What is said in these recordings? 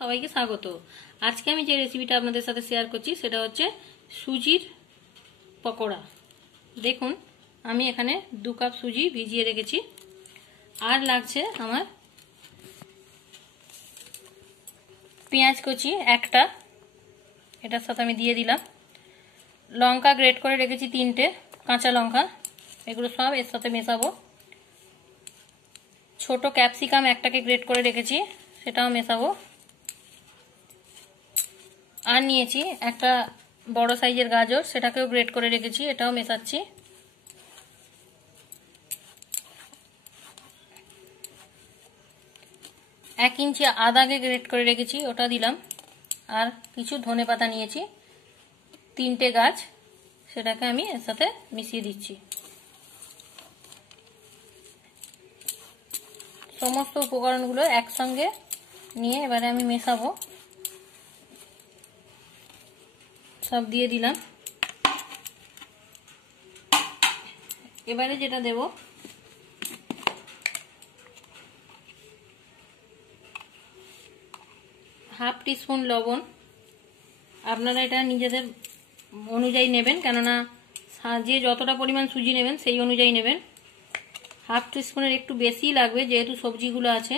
সবাইকে স্বাগত। আজকে আমি যে রেসিপিটা আপনাদের সাথে শেয়ার করছি সেটা হচ্ছে সুজির পকোড়া। দেখুন আমি এখানে 2 কাপ সুজি ভিজিয়ে রেখেছি। আর লাগছে আমার পেঁয়াজ কুচি একটা, এটার সাথে আমি দিয়ে দিলাম। লঙ্কা গ্রেট করে রেখেছি 3টে, কাঁচা লঙ্কা, এগুলো সব এর সাথে মেশাবো। ছোট ক্যাপসিকাম একটাকে গ্রেট করে রেখেছি, সেটাও মেশাবো। আর নিয়েছি একটা বড় সাইজের গাজর, সেটাকেও গ্রেট করে রেখেছি, এটাও মেশাচ্ছি। এক ইঞ্চি আদাকে গ্রেট করে রেখেছি, ওটা দিলাম। আর কিছু ধনেপাতা নিয়েছি 3টে গাছ, সেটাকে আমি এর সাথে মিশিয়ে দিচ্ছি। সমস্ত উপকরণগুলো একসঙ্গে নিয়ে এবারে আমি মেশাবো। সব দিয়ে দিলাম। এবারে যেটা দেব, হাফ টিস্পুন লবণ। আপনারা এটা নিজেদের অনুযায়ী নেবেন, কেননা যে যতটা পরিমাণ সুজি নেবেন সেই অনুযায়ী নেবেন। হাফ টিস্পুনের একটু বেশি লাগবে যেহেতু সবজিগুলো আছে,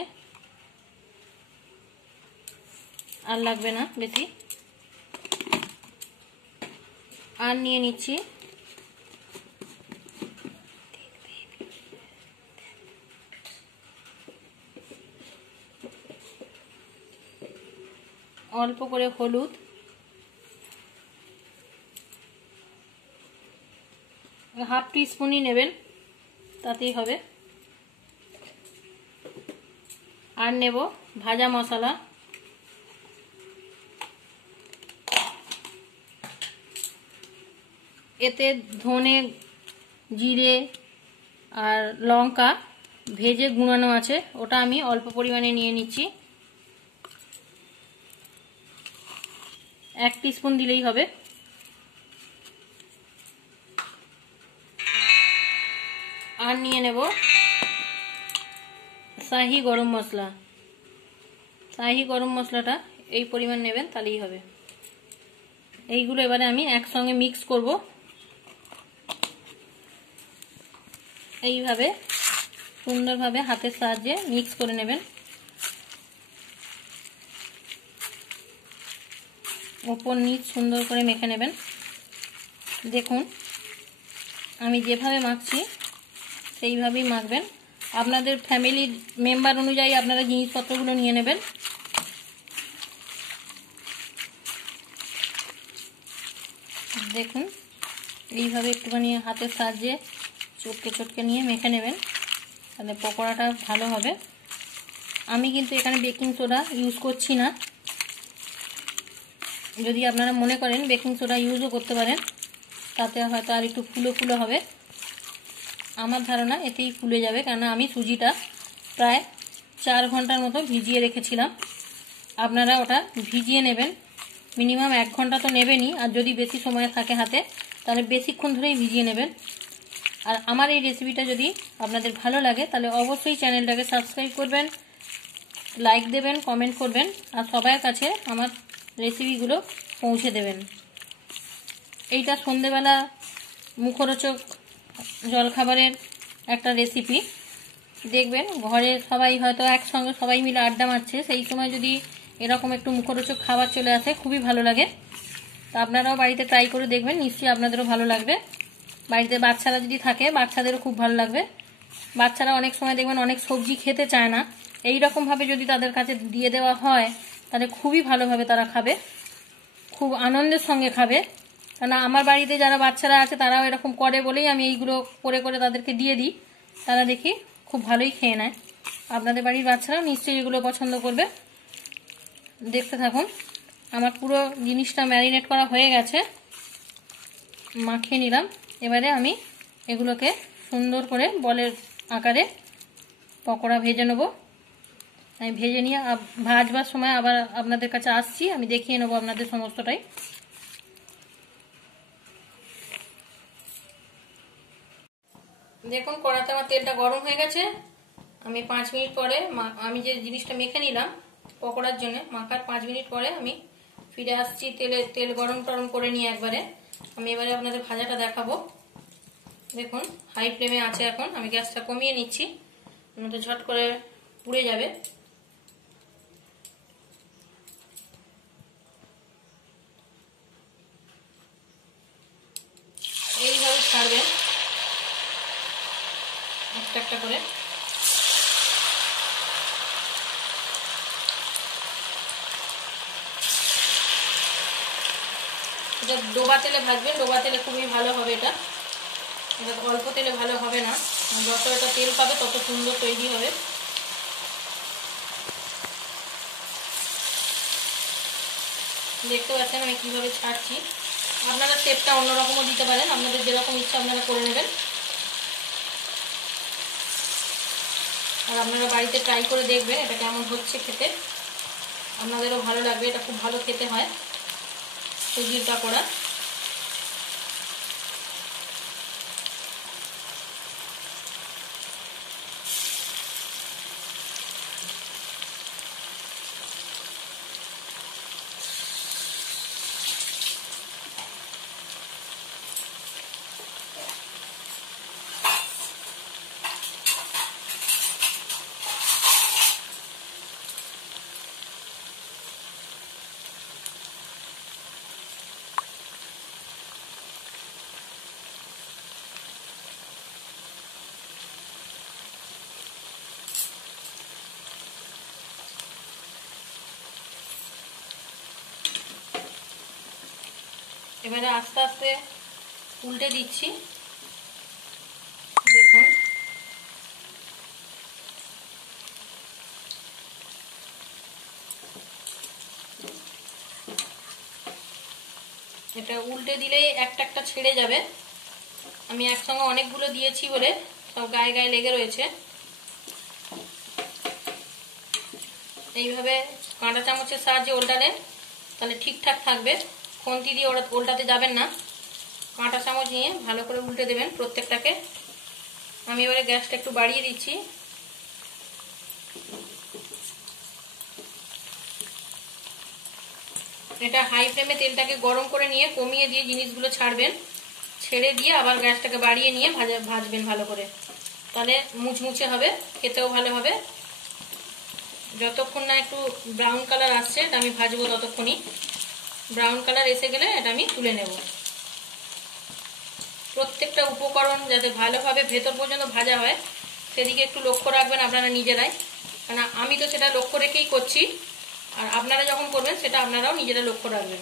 আর লাগবে না বেশি। আর নিয়ে নিচ্ছি অল্প করে হলুদ, হাফ টিস্পুনই নেবেন তাতেই হবে। আর নেব ভাজা মশলা, এতে ধনে, জিরে আর লঙ্কা ভেজে গুঁড়ানো আছে, ওটা আমি অল্প পরিমাণে নিয়ে নিচ্ছি। 1 টিস্পুন দিলেই হবে। আর নিয়ে নেব শাহি গরম মশলা। শাহি গরম মশলাটা এই পরিমাণ নেবেন তাহলেই হবে। এইগুলো এবারে আমি একসঙ্গে মিক্স করব। এইভাবে সুন্দরভাবে হাতের সাহায্যে মিক্স করে নেবেন। ওপর নিচ সুন্দর করে মেখে নেবেন। দেখুন আমি যেভাবে মাখছি সেইভাবেই মাখবেন। আপনাদের ফ্যামিলির মেম্বার অনুযায়ী আপনারা জিনিসপত্রগুলো নিয়ে নেবেন। দেখুন এইভাবে একটুখানি হাতের সাহায্যে চটকে চটকে নিয়ে মেখে নেবেন, তাহলে পকোড়াটা ভালো হবে। আমি কিন্তু এখানে বেকিং সোডা ইউজ করছি না। যদি আপনারা মনে করেন বেকিং সোডা ইউজও করতে পারেন, তাতে হয়তো আর একটু ফুলো ফুলো হবে। আমার ধারণা এতেই ফুলে যাবে, কেননা আমি সুজিটা প্রায় 4 ঘন্টার মতো ভিজিয়ে রেখেছিলাম। আপনারা ওটা ভিজিয়ে নেবেন, মিনিমাম 1 ঘন্টা তো নেবেনই। আর যদি বেশি সময় থাকে হাতে তাহলে বেশিক্ষণ ধরেই ভিজিয়ে নেবেন। আর আমার এই রেসিপিটা যদি আপনাদের ভালো লাগে তাহলে অবশ্যই চ্যানেলটাকে সাবস্ক্রাইব করবেন, লাইক দেবেন, কমেন্ট করবেন, আর সবার কাছে আমার রেসিপিগুলো পৌঁছে দেবেন। এইটা সন্ধেবেলা মুখরোচক জলখাবারের একটা রেসিপি। দেখবেন ঘরে সবাই হয়তো একসঙ্গে সবাই মিলে আড্ডা মারছে, সেই সময় যদি এরকম একটু মুখরোচক খাবার চলে আসে খুবই ভালো লাগে। তা আপনারাও বাড়িতে ট্রাই করে দেখবেন, নিশ্চয়ই আপনাদেরও ভালো লাগবে। বাড়িতে বাচ্চারা যদি থাকে বাচ্চাদেরও খুব ভালো লাগবে। বাচ্চারা অনেক সময় দেখবেন অনেক সবজি খেতে চায় না, এই রকমভাবে যদি তাদের কাছে দিয়ে দেওয়া হয় তাহলে খুবই ভালোভাবে তারা খাবে, খুব আনন্দের সঙ্গে খাবে। কেন আমার বাড়িতে যারা বাচ্চারা আছে তারাও এরকম করে বলেই আমি এইগুলো করে করে তাদেরকে দিয়ে দিই, তারা দেখি খুব ভালোই খেয়ে নেয়। আপনাদের বাড়ির বাচ্চারাও নিশ্চয়ই এগুলো পছন্দ করবে। দেখতে থাকুন। আমার পুরো জিনিসটা ম্যারিনেট করা হয়ে গেছে, মাখিয়ে নিলাম। এবারে আমি এগুলোকে সুন্দর করে বলের আকারে পকোড়া ভেজে নেব। আমি ভেজে নিয়ে ভাজবার সময় আবার আপনাদের কাছে আসছি, আমি দেখিয়ে নেবো আপনাদের সমস্তটাই। দেখুন কড়াতে আমার তেলটা গরম হয়ে গেছে। আমি 5 মিনিট পরে আমি যে জিনিসটা মেখে নিলাম পকোড়ার জন্য। মাখার 5 মিনিট পরে আমি ফিরে আসছি। তেল গরম টরম করে নিয়ে একবারে আমি এবারে আপনাদের ভাজাটা দেখাবো। দেখুন হাই ফ্লেমে আছে এখন, আমি গ্যাসটা কমিয়ে নিচ্ছি, তো ঝট করে পুড়ে যাবে। এইভাবে ছাড়বেন একটা একটা করে। এটা ডোবা তেলে ভাজবেন, ডোবা তেলে খুবই ভালো হবে। এটা অল্প তেলে ভালো হবে না, যত এটা তেল পাবে তত সুন্দর তৈরি হবে। দেখতে পাচ্ছেন আমি কিভাবে ছাড়ছি। আপনারা শেপটা অন্যরকমও দিতে পারেন, আপনাদের যেরকম ইচ্ছা আপনারা করে নেবেন। আর আপনারা বাড়িতে ট্রাই করে দেখবেন এটা কেমন হচ্ছে খেতে, আপনাদেরও ভালো লাগবে। এটা খুব ভালো খেতে হয় সুজির পকোড়া। এবারে আস্তে আস্তে উল্টে দিচ্ছি। দেখুন এটা উল্টে দিলেই একটা একটা ছেড়ে যাবে। আমি একসঙ্গে অনেকগুলো দিয়েছি বলে সব গায়ে গায়ে লেগে রয়েছে। এইভাবে কাঁটা চামচের সাহায্যে উল্টালেন তাহলে ঠিকঠাক থাকবে। খুন্তি দিয়ে উল্টাতে যাবেন না, কাঁটা চামচ নিয়ে ভালো করে উল্টে দেবেন প্রত্যেকটাকে। আমি এবারে গ্যাসটা একটু বাড়িয়ে দিচ্ছি। এটা হাই ফ্লেমে তেলটাকে গরম করে নিয়ে কমিয়ে দিয়ে জিনিসগুলো ছাড়বেন, ছেড়ে দিয়ে আবার গ্যাসটাকে বাড়িয়ে নিয়ে ভাজবেন ভালো করে, তাহলে মুচমুচে হবে, খেতেও ভালো হবে। যতক্ষণ না একটু ব্রাউন কালার আসছে এটা আমি ভাজবো ততক্ষণই। ব্রাউন কালার এসে গেলে এটা আমি তুলে নেব। প্রত্যেকটা উপকরণ যাতে ভালোভাবে ভেতর পর্যন্ত ভাজা হয় সেদিকে একটু লক্ষ্য রাখবেন আপনারা নিজেরাই, কারণ আমি তো সেটা লক্ষ্য রেখেই করছি। আর আপনারা যখন করবেন সেটা আপনারাও নিজেরা লক্ষ্য রাখবেন।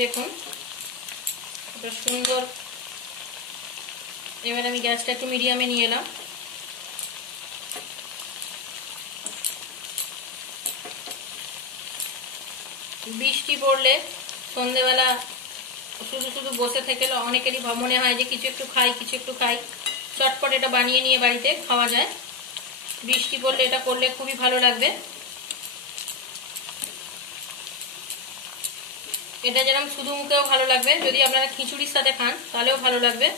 দেখুন এটা সুন্দর। এবার আমি গ্যাসটা একটু মিডিয়ামে নিয়ে এলাম। বৃষ্টি পড়লে সন্ধ্যেবেলা শুধু শুধু বসে থেকে অনেকেরই মনে হয় যে কিছু একটু খাই, চটপট এটা বানিয়ে নিয়ে বাড়িতে খাওয়া যায়। বৃষ্টি পড়লে এটা করলে খুবই ভালো লাগবে। এটা যেরকম শুধু মুখেও ভালো লাগবে, যদি আপনারা খিচুড়ির সাথে খান তাহলেও ভালো লাগবে।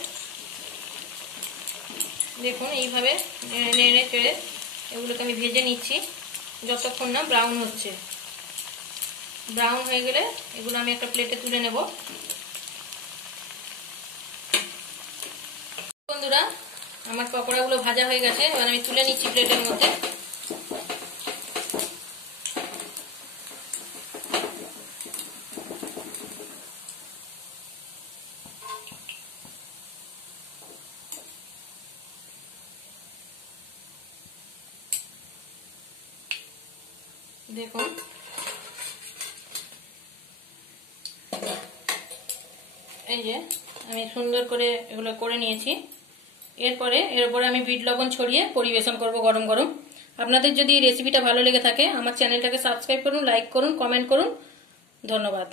দেখুন এইভাবে নেড়ে চেড়ে এগুলোকে আমি ভেজে নিচ্ছি যতক্ষণ না ব্রাউন হচ্ছে। ব্রাউন হয়ে গেলে এগুলো আমি একটা প্লেটে তুলে নেব। বন্ধুরা আমার পকোড়াগুলো ভাজা হয়ে গেছে, এবার আমি তুলে নিচ্ছি প্লেটের মধ্যে। দেখুন এই যে আমি সুন্দর করে এগুলো করে নিয়েছি। এর উপরে আমি বিট লবণ ছড়িয়ে পরিবেশন করব গরম গরম। আপনাদের যদি এই রেসিপিটা ভালো লেগে থাকে আমার চ্যানেলটাকে সাবস্ক্রাইব করুন, লাইক করুন, কমেন্ট করুন। ধন্যবাদ।